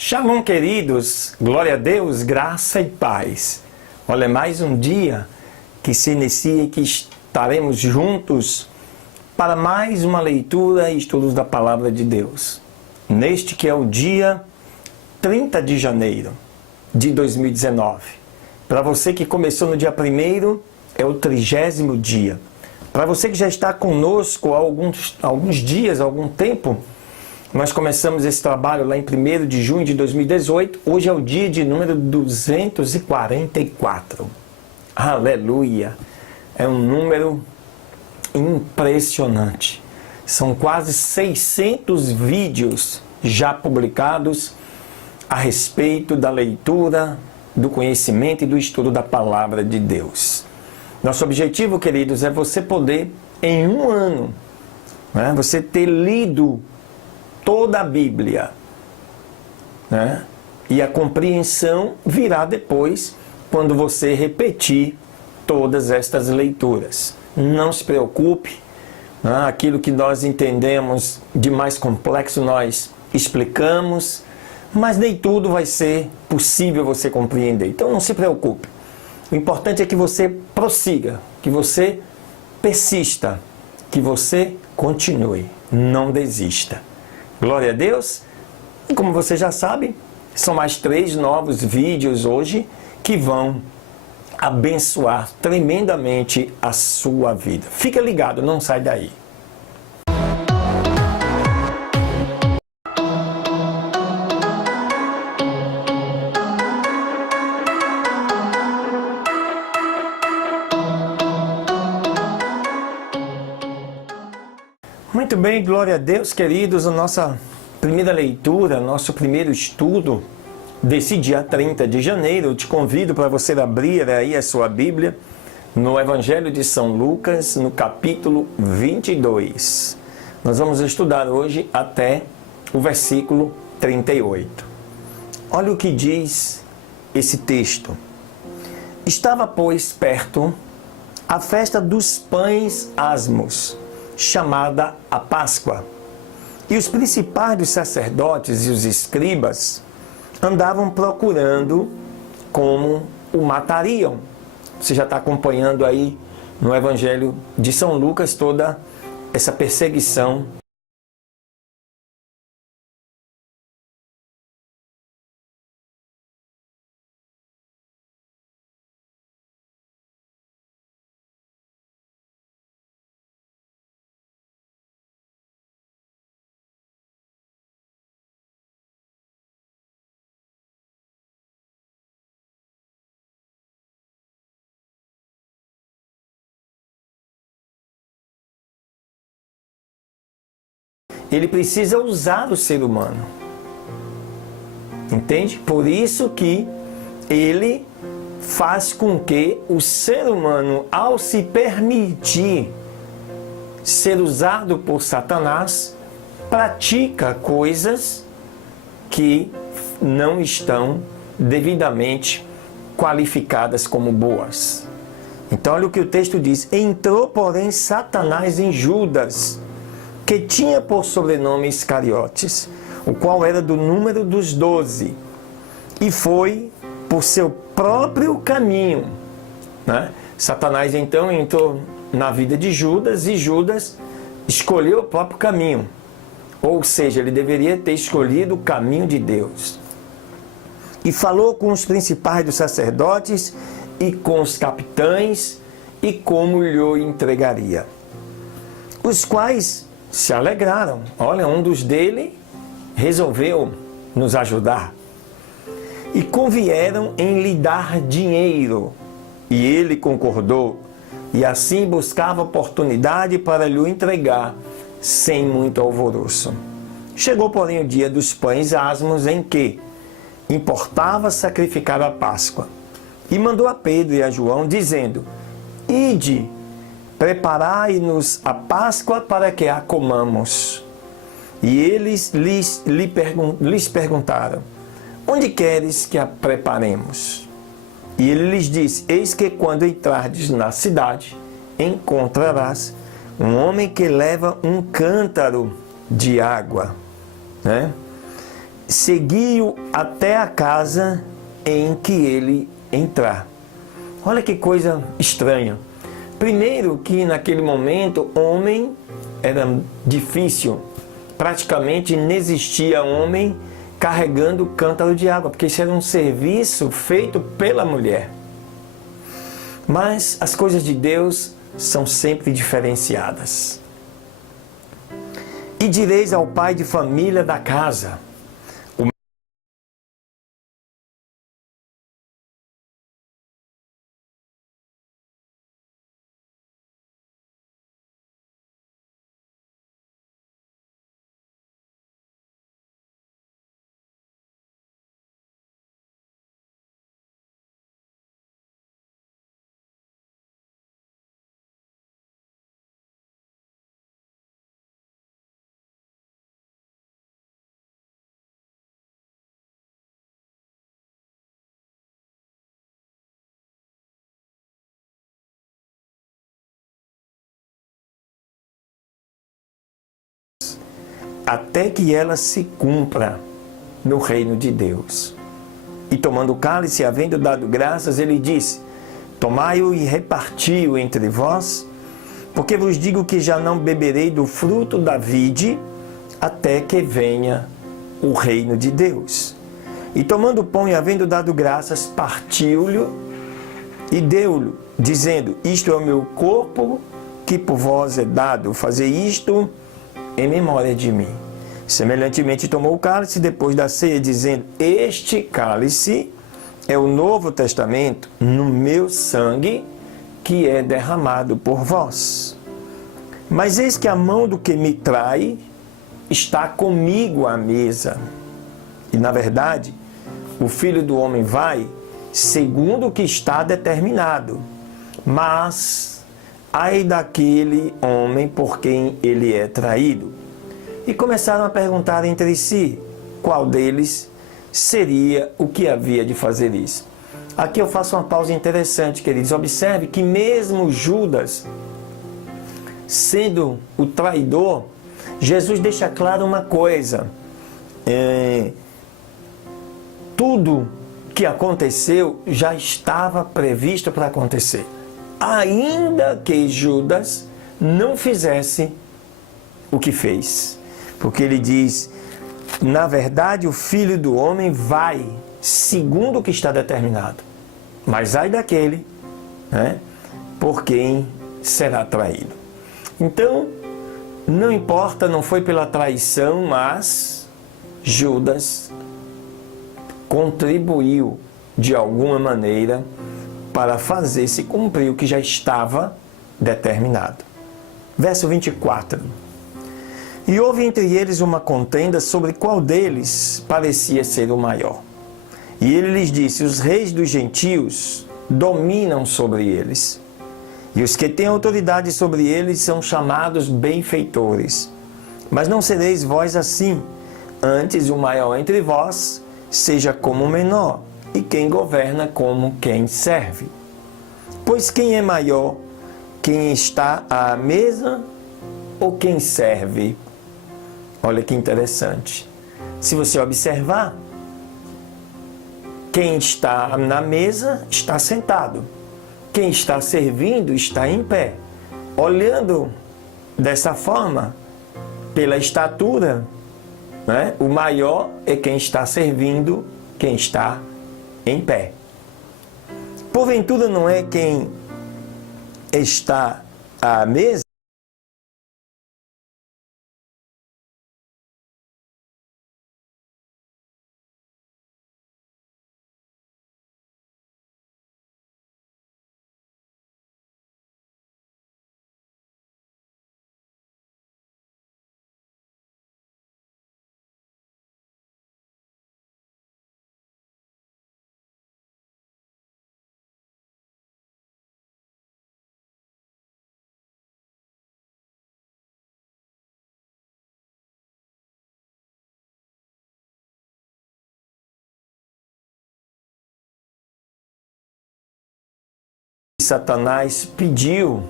Shalom, queridos, glória a Deus, graça e paz. Olha, mais um dia que se inicia e que estaremos juntos para mais uma leitura e estudos da Palavra de Deus. Neste que é o dia 30 de janeiro de 2019. Para você que começou no dia 1º, é o 30º dia. Para você que já está conosco há alguns dias, há algum tempo, nós começamos esse trabalho lá em 1º de junho de 2018. Hoje é o dia de número 244. Aleluia! É um número impressionante. São quase 600 vídeos já publicados a respeito da leitura, do conhecimento e do estudo da Palavra de Deus. Nosso objetivo, queridos, é você poder, em um ano, você ter lido toda a Bíblia, e a compreensão virá depois, quando você repetir todas estas leituras. Não se preocupe, aquilo que nós entendemos de mais complexo nós explicamos, mas nem tudo vai ser possível você compreender. Então não se preocupe. O importante é que você prossiga, que você persista, que você continue, não desista. Glória a Deus! E como você já sabe, são mais 3 novos vídeos hoje que vão abençoar tremendamente a sua vida. Fica ligado, não sai daí. Muito bem, glória a Deus, queridos. A nossa primeira leitura, nosso primeiro estudo desse dia 30 de janeiro, eu te convido para você abrir aí a sua Bíblia no Evangelho de São Lucas, no capítulo 22. Nós vamos estudar hoje até o versículo 38. Olha o que diz esse texto. Estava, pois, perto a festa dos pães asmos, chamada a Páscoa. E os principais dos sacerdotes e os escribas andavam procurando como o matariam. Você já está acompanhando aí no Evangelho de São Lucas toda essa perseguição. Ele precisa usar o ser humano. Entende? Por isso que ele faz com que o ser humano, ao se permitir ser usado por Satanás, pratica coisas que não estão devidamente qualificadas como boas. Então olha o que o texto diz. Entrou, porém, Satanás em Judas, que tinha por sobrenome Iscariotes, o qual era do número dos 12, e foi por seu próprio caminho. Satanás então entrou na vida de Judas, e Judas escolheu o próprio caminho, ou seja, ele deveria ter escolhido o caminho de Deus. E falou com os principais dos sacerdotes e com os capitães, e como lhe entregaria. Os quais se alegraram. Olha, um dos dele resolveu nos ajudar. E convieram em lhe dar dinheiro. E ele concordou. E assim buscava oportunidade para lhe entregar, sem muito alvoroço. Chegou, porém, o dia dos pães asmos, em que importava sacrificar a Páscoa. E mandou a Pedro e a João, dizendo: Ide, preparai-nos a Páscoa para que a comamos. E eles lhes perguntaram: Onde queres que a preparemos? E ele lhes disse: Eis que quando entrardes na cidade, encontrarás um homem que leva um cântaro de água, segui-o até a casa em que ele entrar. Olha que coisa estranha. Primeiro que naquele momento, homem era difícil. Praticamente não existia homem carregando cântaro de água, porque isso era um serviço feito pela mulher. Mas as coisas de Deus são sempre diferenciadas. E direis ao pai de família da casa: até que ela se cumpra no reino de Deus. E tomando o cálice, havendo dado graças, ele disse: tomai-o e reparti-o entre vós, porque vos digo que já não beberei do fruto da vide, até que venha o reino de Deus. E tomando o pão e havendo dado graças, partiu-lhe e deu-lhe, dizendo: isto é o meu corpo, que por vós é dado, fazei isto em memória de mim. Semelhantemente tomou o cálice depois da ceia, dizendo: este cálice é o Novo Testamento no meu sangue, que é derramado por vós. Mas eis que a mão do que me trai está comigo à mesa. E na verdade, o Filho do Homem vai segundo o que está determinado. Mas ai daquele homem por quem ele é traído. E começaram a perguntar entre si qual deles seria o que havia de fazer isso. Aqui eu faço uma pausa interessante, queridos. Observe que mesmo Judas, sendo o traidor, Jesus deixa claro uma coisa. Tudo que aconteceu já estava previsto para acontecer. Ainda que Judas não fizesse o que fez. Porque ele diz: na verdade o Filho do Homem vai segundo o que está determinado. Mas ai daquele, né, por quem será traído. Então, não importa, não foi pela traição, mas Judas contribuiu de alguma maneira para fazer se cumprir o que já estava determinado. Verso 24. E houve entre eles uma contenda sobre qual deles parecia ser o maior. E ele lhes disse: os reis dos gentios dominam sobre eles, e os que têm autoridade sobre eles são chamados benfeitores. Mas não sereis vós assim, antes o maior entre vós seja como o menor, e quem governa como quem serve. Pois quem é maior, quem está à mesa ou quem serve? Olha que interessante. Se você observar, quem está na mesa está sentado. Quem está servindo está em pé. Olhando dessa forma, pela estatura, né, o maior é quem está servindo, quem está em pé. Porventura não é quem está à mesa Satanás pediu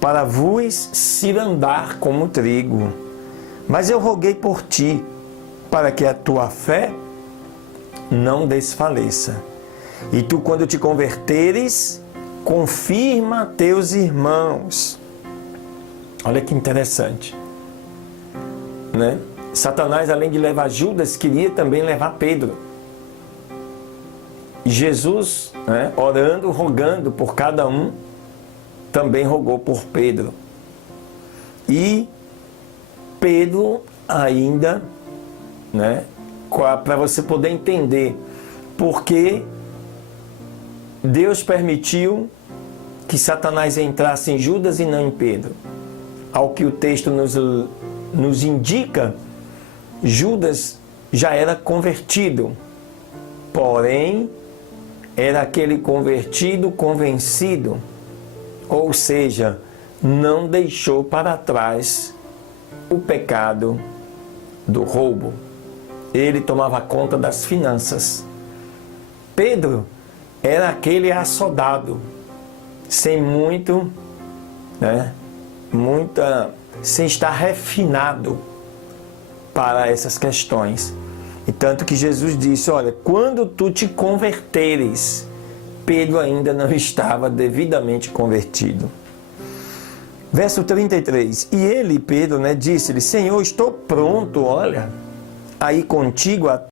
para vos cirandar como trigo. Mas eu roguei por ti, para que a tua fé não desfaleça. E tu, quando te converteres, confirma teus irmãos. Olha que interessante, né? Satanás, além de levar Judas, queria também levar Pedro. E Jesus, né, orando, rogando por cada um, também rogou por Pedro. E Pedro ainda, né, para você poder entender por que Deus permitiu que Satanás entrasse em Judas e não em Pedro. Ao que o texto nos indica, Judas já era convertido, porém, era aquele convertido convencido, ou seja, não deixou para trás o pecado do roubo. Ele tomava conta das finanças. Pedro era aquele assodado, sem muito, né, sem estar refinado para essas questões. E tanto que Jesus disse, olha, quando tu te converteres, Pedro ainda não estava devidamente convertido. Verso 33, e ele, Pedro, né, disse-lhe, Senhor, estou pronto, olha, a ir contigo a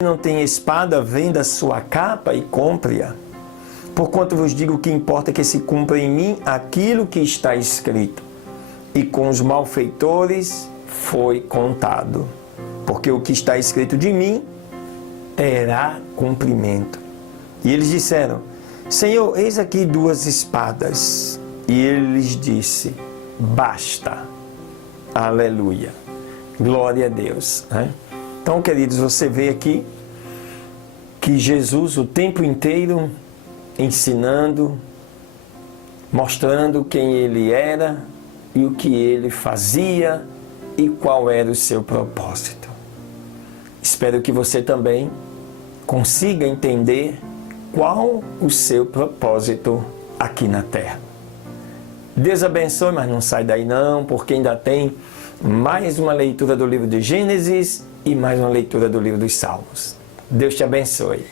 não tem espada, venda sua capa e compre-a. Porquanto vos digo que importa que se cumpra em mim aquilo que está escrito. E com os malfeitores foi contado. Porque o que está escrito de mim terá cumprimento. E eles disseram, Senhor, eis aqui 2 espadas. E ele lhes disse, basta. Aleluia. Glória a Deus, né? Então, queridos, você vê aqui que Jesus o tempo inteiro ensinando, mostrando quem ele era e o que ele fazia e qual era o seu propósito. Espero que você também consiga entender qual o seu propósito aqui na Terra. Deus abençoe, mas não sai daí não, porque ainda tem mais uma leitura do livro de Gênesis e mais uma leitura do livro dos Salmos. Deus te abençoe.